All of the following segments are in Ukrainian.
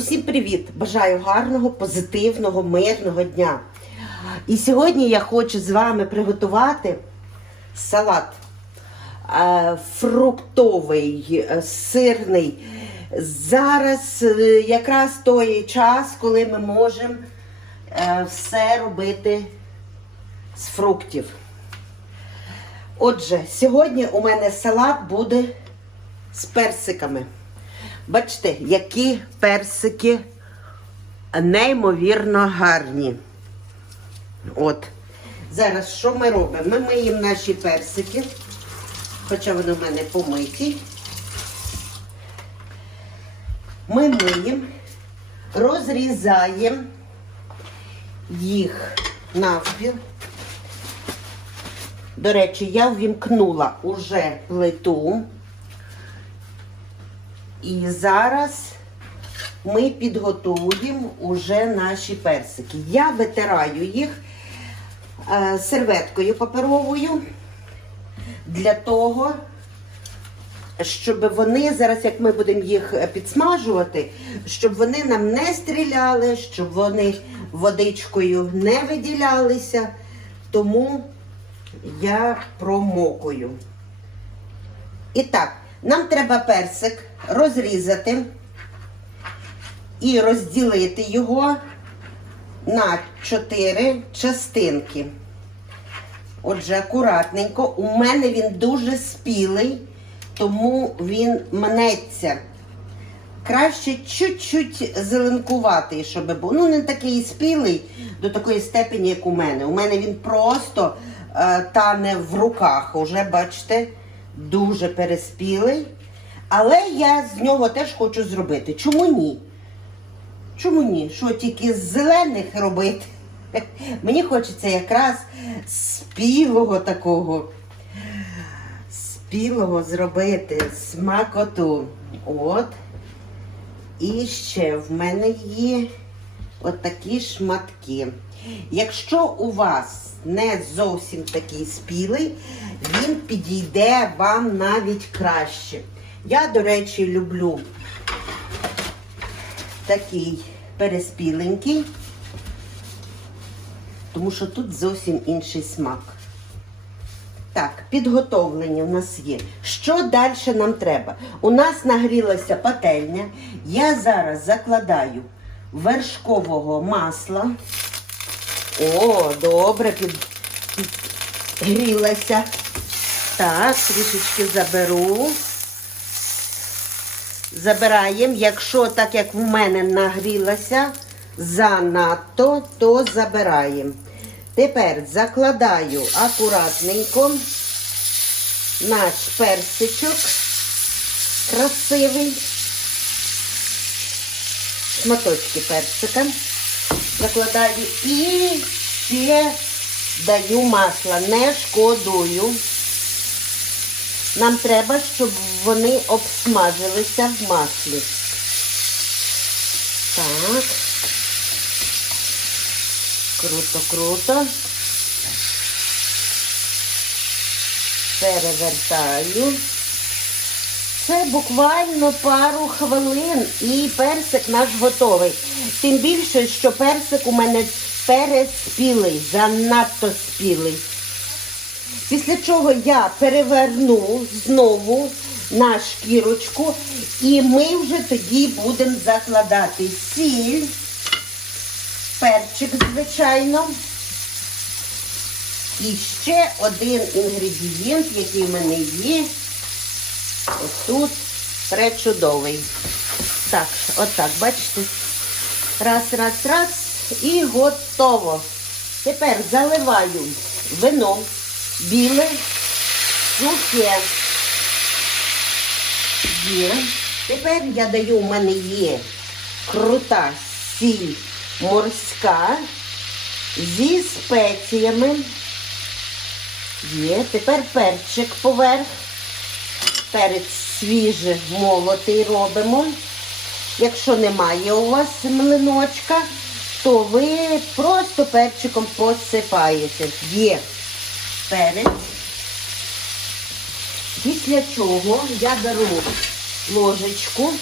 Усім привіт! Бажаю гарного, позитивного, мирного дня. І сьогодні я хочу з вами приготувати салат е, фруктовий, е, сирний. Зараз е, якраз той час, коли ми можемо все робити з фруктів. Отже, сьогодні у мене салат буде з персиками. Бачите, які персики неймовірно гарні. От. Зараз що ми робимо? Ми миємо наші персики, хоча вони в мене помиті. Ми миємо, розрізаємо їх навпіл. До речі, я ввімкнула уже плиту. І зараз ми підготуємо уже наші персики. Я витираю їх е, серветкою паперовою для того, щоб вони, зараз як ми будемо їх підсмажувати, щоб вони нам не стріляли, щоб вони водичкою не виділялися. Тому я промокую. І так, нам треба персик розрізати і розділити його на чотири частинки. Отже, акуратненько. У мене він дуже спілий, тому він мнеться. Краще чуть-чуть зеленкуватий, щоб був. Ну, не такий спілий до такої степені, як у мене. У мене він просто е, тане в руках. Уже, бачите, дуже переспілий. Але я з нього теж хочу зробити. Чому ні? Чому ні? Що тільки з зелених робити? Мені хочеться якраз спілого такого. Спілого зробити смакоту. От. І ще в мене є отакі шматки. Якщо у вас не зовсім такий спілий, він підійде вам навіть краще. Я, до речі, люблю такий переспіленький, тому що тут зовсім інший смак. Так, підготовлені у нас є. Що далі нам треба? У нас нагрілася пательня. Я зараз закладаю вершкового масла. О, добре, під, підгрілася. Так, трішечки заберу. Забираємо. Якщо так як в мене нагрілася занадто, то забираємо. Тепер закладаю акуратненько наш персичок красивий, шматочки персика. Закладаю і ще даю масло, не шкодую. Нам треба, щоб вони обсмажилися в маслі. Так. Круто, круто. Перевертаю. Це буквально пару хвилин і персик наш готовий. Тим більше, що персик у мене переспілий, занадто спілий. Після чого я переверну знову на шкірочку і ми вже тоді будемо закладати сіль перчик, звичайно. І ще один інгредієнт, який в мене є. Ось тут пречудовий. Так, отак, бачите? Раз, раз, раз. І готово. Тепер заливаю вино біле, сухе. Є. Тепер я даю, у мене є крута сіль морська зі спеціями. Є. Тепер перчик поверх. Перець свіже молотий робимо. Якщо немає у вас млиночка, то ви просто перчиком посипаєте. Є перець. Після чого я беру ложечку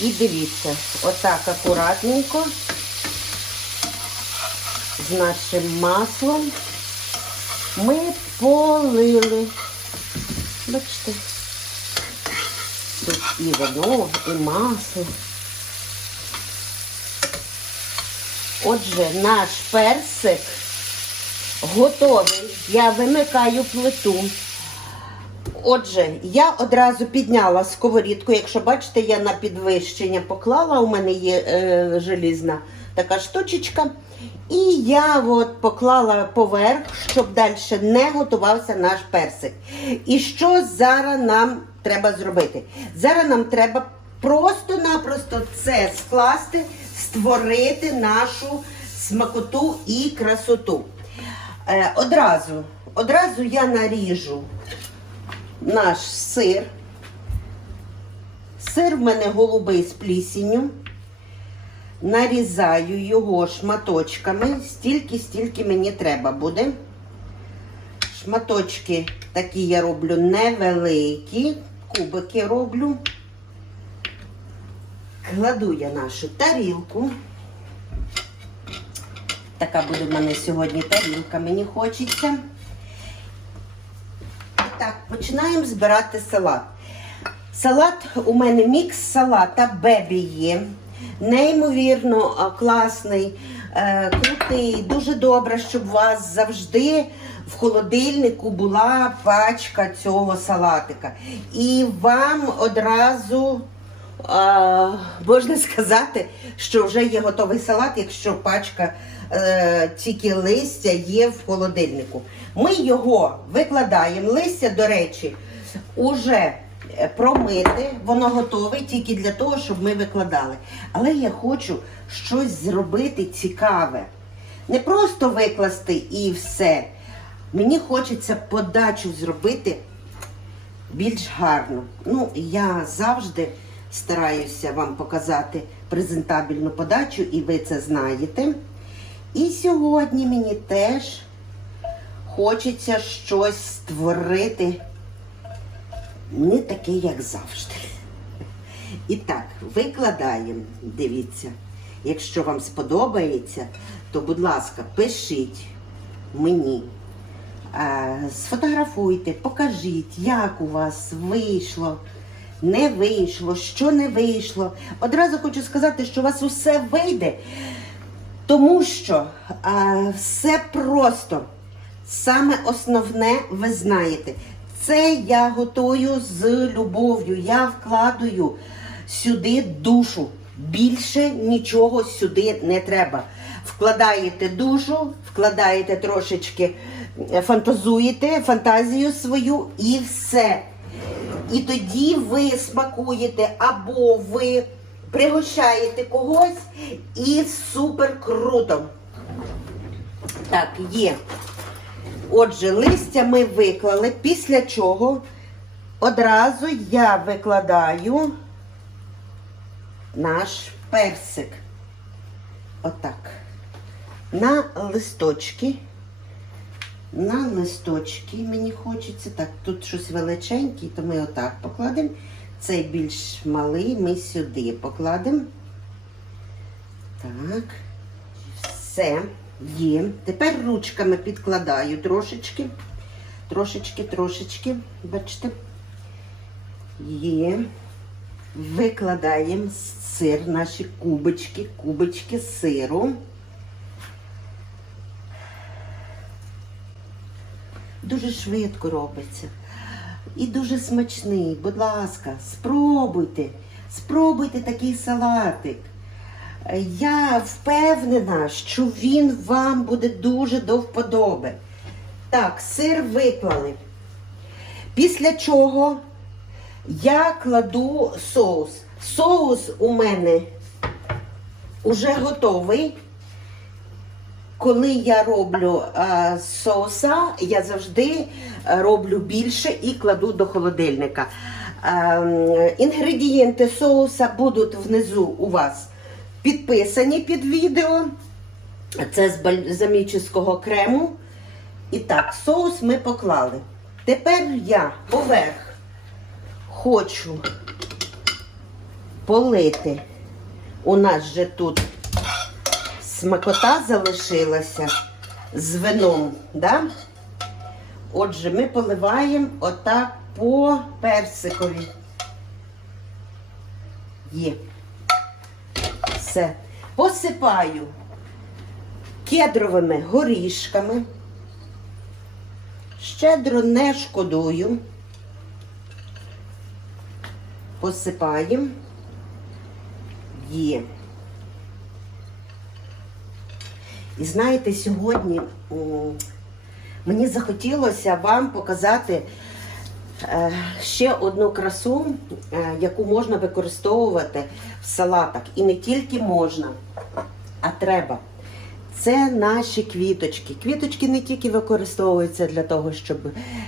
І дивіться, отак акуратненько з нашим маслом ми полили. Бачите, тут і вино, і масло. Отже, наш персик готовий. Я вимикаю плиту. Отже, я одразу підняла сковорідку. Якщо бачите, я на підвищення поклала, у мене є е, желізна така штучечка. І я от поклала поверх, щоб далі не готувався наш персик. І що зараз нам треба зробити? Зараз нам треба просто-напросто це скласти, створити нашу смакоту і красоту. Е, одразу, одразу я наріжу наш сир. Сир в мене голубий з плісінню. Нарізаю його шматочками, стільки, стільки мені треба буде. Шматочки такі я роблю невеликі, кубики роблю. Кладу я нашу тарілку. Така буде в мене сьогодні тарілка, мені хочеться. І так, починаємо збирати салат. Салат у мене мікс салата бебі є. Неймовірно класний, е, крутий. Дуже добре, щоб у вас завжди в холодильнику була пачка цього салатика. І вам одразу можна сказати, що вже є готовий салат, якщо пачка е, тільки листя є в холодильнику. Ми його викладаємо. Листя, до речі, уже е, промити, воно готове тільки для того, щоб ми викладали. Але я хочу щось зробити цікаве. Не просто викласти і все. Мені хочеться подачу зробити більш гарно. Ну, я завжди стараюся вам показати презентабельну подачу, і ви це знаєте. І сьогодні мені теж хочеться щось створити не таке, як завжди. І так, викладаємо, дивіться, якщо вам сподобається, то, будь ласка, пишіть мені. Е, Сфотографуйте, покажіть, як у вас вийшло, не вийшло, що не вийшло. Одразу хочу сказати, що у вас усе вийде, тому що е, все просто. Саме основне, ви знаєте, це я готую з любов'ю. Я вкладаю сюди душу. Більше нічого сюди не треба. Вкладаєте душу, вкладаєте трошечки, е, фантазуєте, фантазію свою і все. І тоді ви смакуєте або ви пригощаєте когось і супер круто. Так, є. Отже, листя ми виклали, після чого одразу я викладаю наш персик. Отак. На листочки. На листочки мені хочеться. Так, тут щось величеньке, то ми отак покладемо. Цей більш малий ми сюди покладемо. Так. Все. Є. Тепер ручками підкладаю трошечки. Трошечки, трошечки. Бачите? Є. Викладаємо сир, наші кубочки, кубочки сиру. Дуже швидко робиться. І дуже смачний. Будь ласка, спробуйте. Спробуйте такий салатик. Я впевнена, що він вам буде дуже до вподоби. Так, сир виклали. Після чого я кладу соус. Соус у мене вже готовий. Коли я роблю а, соуса, я завжди роблю більше і кладу до холодильника. М, інгредієнти соуса будуть внизу у вас підписані під відео. Це з бальзамічного крему. І так, соус ми поклали. Тепер я поверх хочу полити. У нас же тут смакота залишилася з вином. Да? Отже, ми поливаємо отак по персикові. Є. Все. Посипаю кедровими горішками. Щедро не шкодую. Посипаємо. Є. І знаєте, сьогодні мені захотілося вам показати е, ще одну красу, е, яку можна використовувати в салатах. І не тільки можна, а треба. Це наші квіточки. Квіточки не тільки використовуються для того, щоб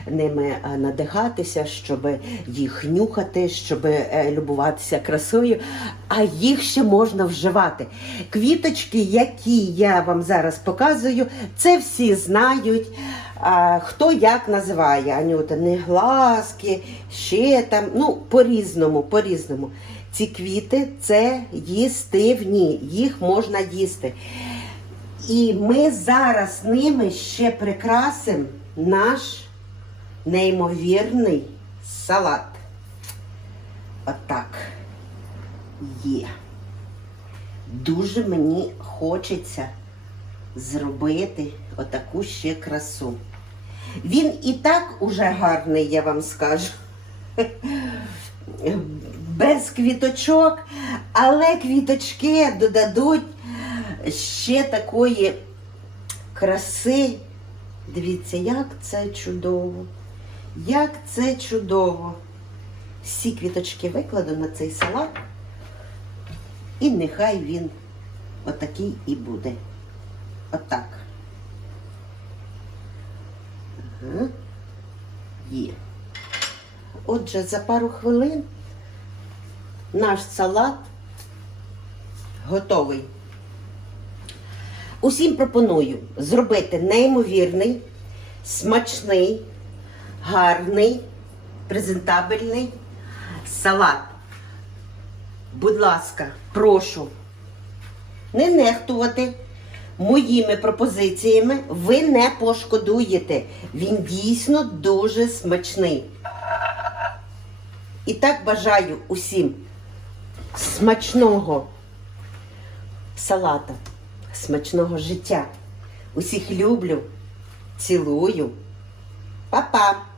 ними е, надихатися, щоб їх нюхати, щоб е, любуватися красою, а їх ще можна вживати. Квіточки, які я вам зараз показую, це всі знають. А, хто як називає Анюта, не ще там, ну, по-різному, по-різному. Ці квіти це їстивні, їх можна їсти. І ми зараз ними ще прикрасимо наш неймовірний салат. Отак. Є. Дуже мені хочеться зробити отаку ще красу. Він і так уже гарний, я вам скажу. Без квіточок, але квіточки додадуть ще такої краси. Дивіться, як це чудово. Як це чудово. Всі квіточки викладу на цей салат. І нехай він отакий і буде. Отак. Ага. Є. Отже, за пару хвилин наш салат готовий. Усім пропоную зробити неймовірний, смачний, гарний, презентабельний салат. Будь ласка, прошу не нехтувати моїми пропозиціями. Ви не пошкодуєте. Він дійсно дуже смачний. І так бажаю усім смачного салата, смачного життя. Усіх люблю, цілую. Па-па!